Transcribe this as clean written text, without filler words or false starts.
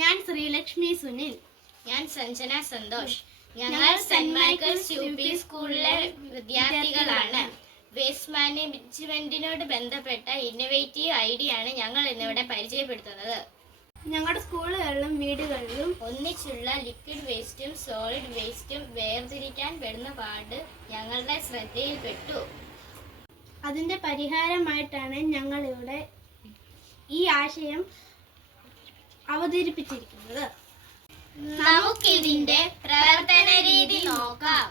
ഞാൻ ശ്രീലക്ഷ്മി സുനിൽ. ഞാൻ സഞ്ജന സന്തോഷ്. ഞങ്ങൾ സെന്റ് മൈക്കിൾസ് UP സ്കൂളിലെ വിദ്യാർത്ഥികളാണ്. വേസ്റ്റ് മാനേജ്മെന്റിനോട് ബന്ധപ്പെട്ട ഇന്നോവേറ്റീവ് ഐഡിയയാണ് ഞങ്ങൾ ഇന്നിവിടെ പരിചയപ്പെടുത്തുന്നത്. ഞങ്ങളുടെ സ്കൂളുകളിലും വീടുകളിലും ഒന്നിച്ചുള്ള ലിക്വിഡ് വേസ്റ്റും സോളിഡ് വേസ്റ്റും വേർതിരിക്കാൻ പെടുന്ന പാട് ഞങ്ങളുടെ ശ്രദ്ധയിൽപ്പെട്ടു. അതിന്റെ പരിഹാരമായിട്ടാണ് ഞങ്ങളിവിടെ ഈ ആശയം അവതരിപ്പിച്ചിരിക്കുന്നത്. നമുക്കിതിന്റെ പ്രവർത്തന രീതി നോക്കാം.